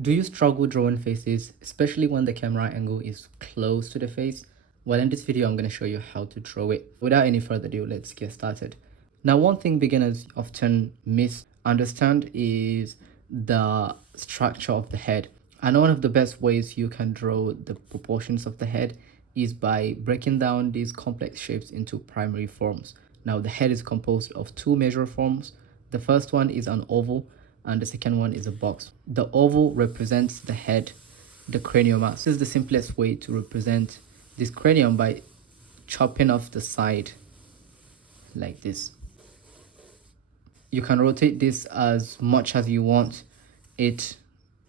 Do you struggle drawing faces, especially when the camera angle is close to the face? Well, in this video, I'm going to show you how to draw it. Without any further ado, let's get started. Now, one thing beginners often misunderstand is the structure of the head. And one of the best ways you can draw the proportions of the head is by breaking down these complex shapes into primary forms. Now, the head is composed of two major forms. The first one is an oval, and the second one is a box. The oval represents the head, the cranial mass. This is the simplest way to represent this cranium by chopping off the side like this. You can rotate this as much as you want. It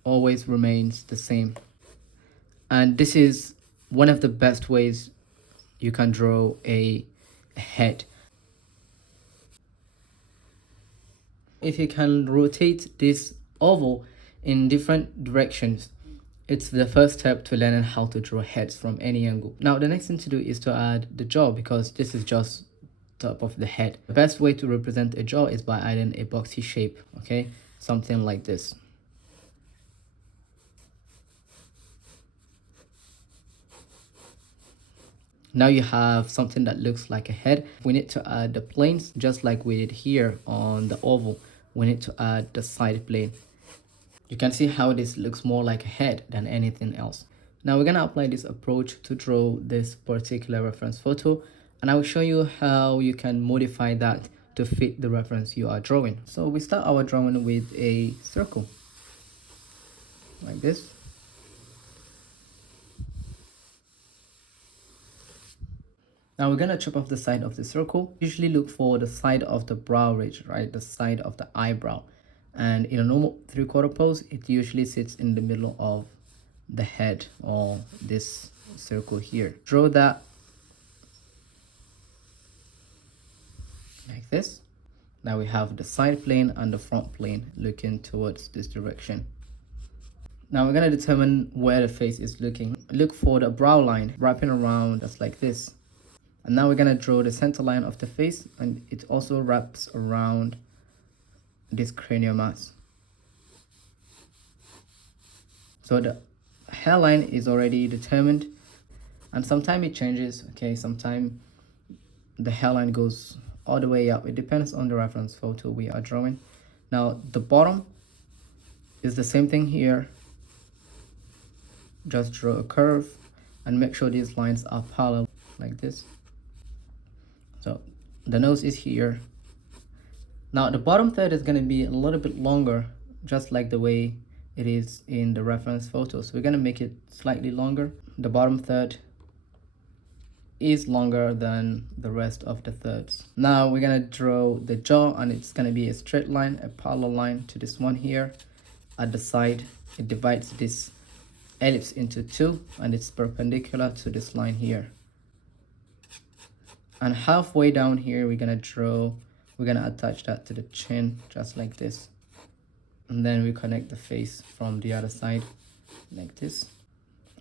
always remains the same. And this is one of the best ways you can draw a head. If you can rotate this oval in different directions, it's the first step to learning how to draw heads from any angle. Now, the next thing to do is to add the jaw, because this is just top of the head. The best way to represent a jaw is by adding a boxy shape, okay? Something like this. Now you have something that looks like a head. We need to add the planes, just like we did here on the oval. We need to add the side plane. You can see how this looks more like a head than anything else. Now we're going to apply this approach to draw this particular reference photo, and I will show you how you can modify that to fit the reference you are drawing. So we start our drawing with a circle like this. Now we're going to chop off the side of the circle. Usually look for the side of the brow ridge, right? The side of the eyebrow. And in a normal three-quarter pose, it usually sits in the middle of the head, or this circle here. Draw that like this. Now we have the side plane and the front plane looking towards this direction. Now we're going to determine where the face is looking. Look for the brow line wrapping around just like this. And now we're going to draw the center line of the face, and it also wraps around this cranial mass. So the hairline is already determined, and sometimes it changes, okay? Sometimes the hairline goes all the way up. It depends on the reference photo we are drawing. Now the bottom is the same thing here. Just draw a curve and make sure these lines are parallel like this. So the nose is here. Now the bottom third is going to be a little bit longer, just like the way it is in the reference photo. So we're going to make it slightly longer. The bottom third is longer than the rest of the thirds. Now we're going to draw the jaw, and it's going to be a straight line, a parallel line to this one here. At the side, it divides this ellipse into two, and it's perpendicular to this line here. And halfway down here, we're going to attach that to the chin, just like this. And then we connect the face from the other side like this.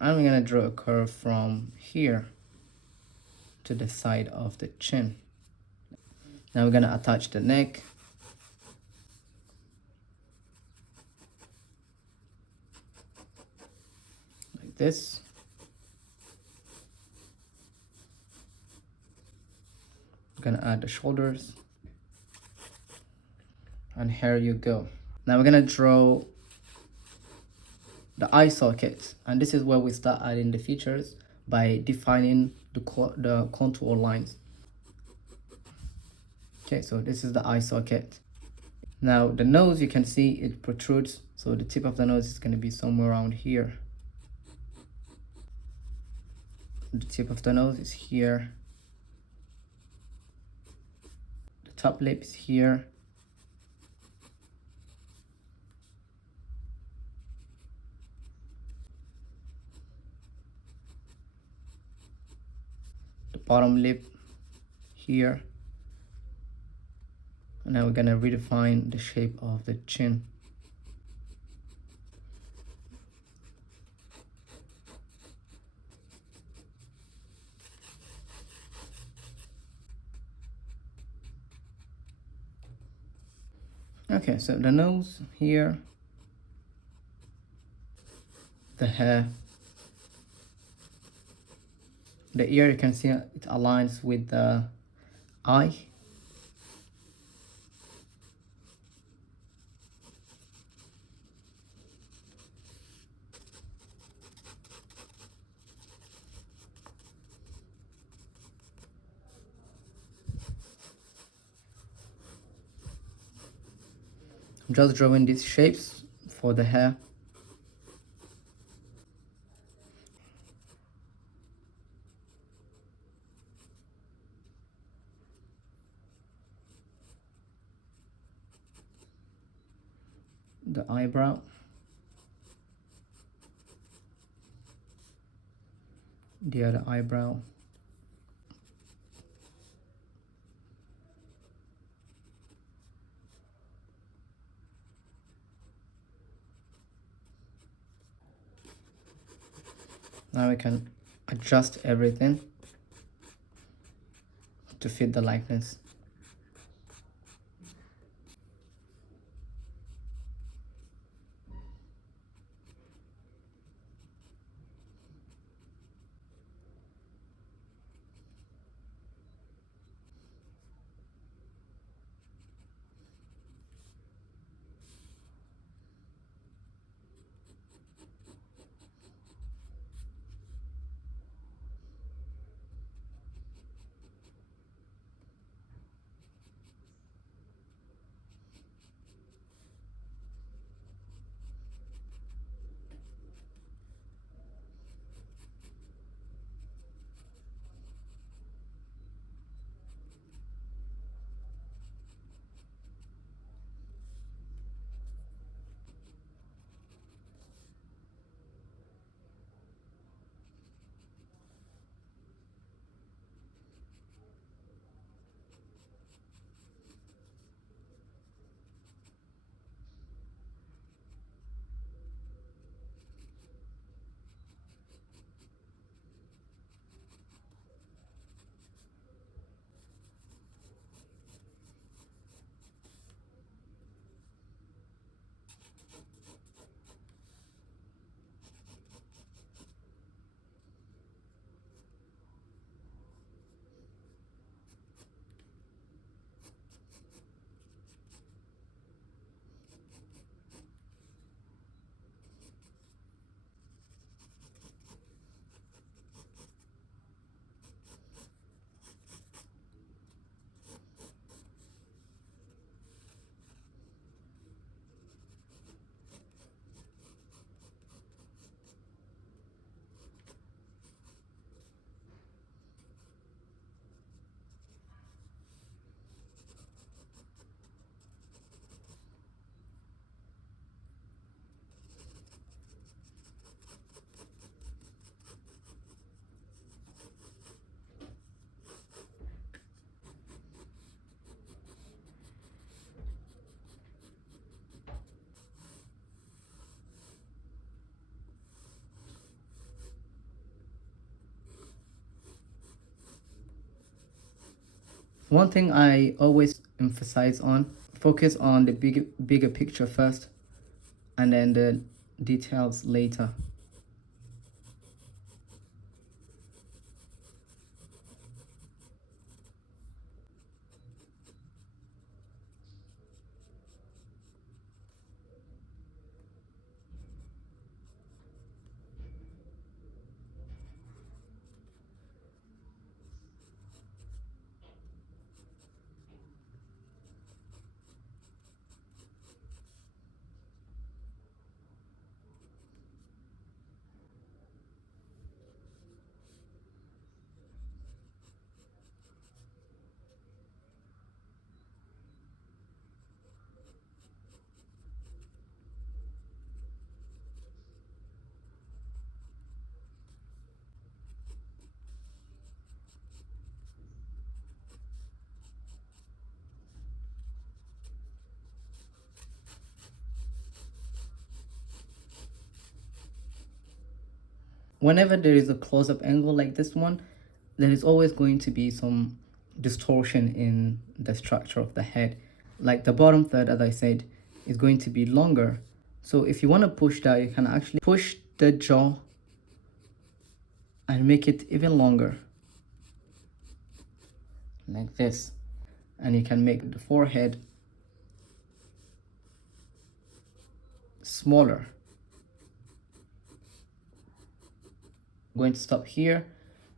And we're going to draw a curve from here to the side of the chin. Now we're going to attach the neck. Like this. We're going to add the shoulders. And here you go. Now we're going to draw the eye socket, and this is where we start adding the features by defining the contour lines. Okay, so this is the eye socket. Now the nose, you can see it protrudes, so the tip of the nose is going to be somewhere around here. The tip of the nose is here. The top lip is here. Bottom lip here. And now we're going to redefine the shape of the chin. Okay, so the nose here, the hair. The ear, you can see it aligns with the eye. I'm just drawing these shapes for the hair. The eyebrow. The other eyebrow. Now we can adjust everything to fit the likeness. One thing I always emphasize on, focus on the bigger picture first and then the details later. Whenever there is a close-up angle like this one, there is always going to be some distortion in the structure of the head. Like the bottom third, as I said, is going to be longer. So if you want to push that, you can actually push the jaw and make it even longer, like this. And you can make the forehead smaller. I'm going to stop here.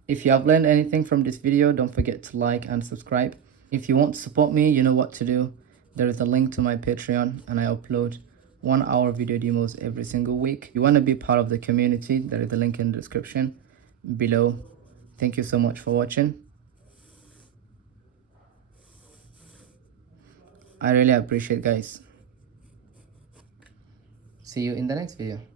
If you have learned anything from this video, don't forget to like and subscribe. If you want to support me, you know what to do. There is a link to my Patreon, and I upload 1-hour video demos every single week. If you want to be part of the community, there is a link in the description below. Thank you so much for watching. I really appreciate, guys. See you in the next video.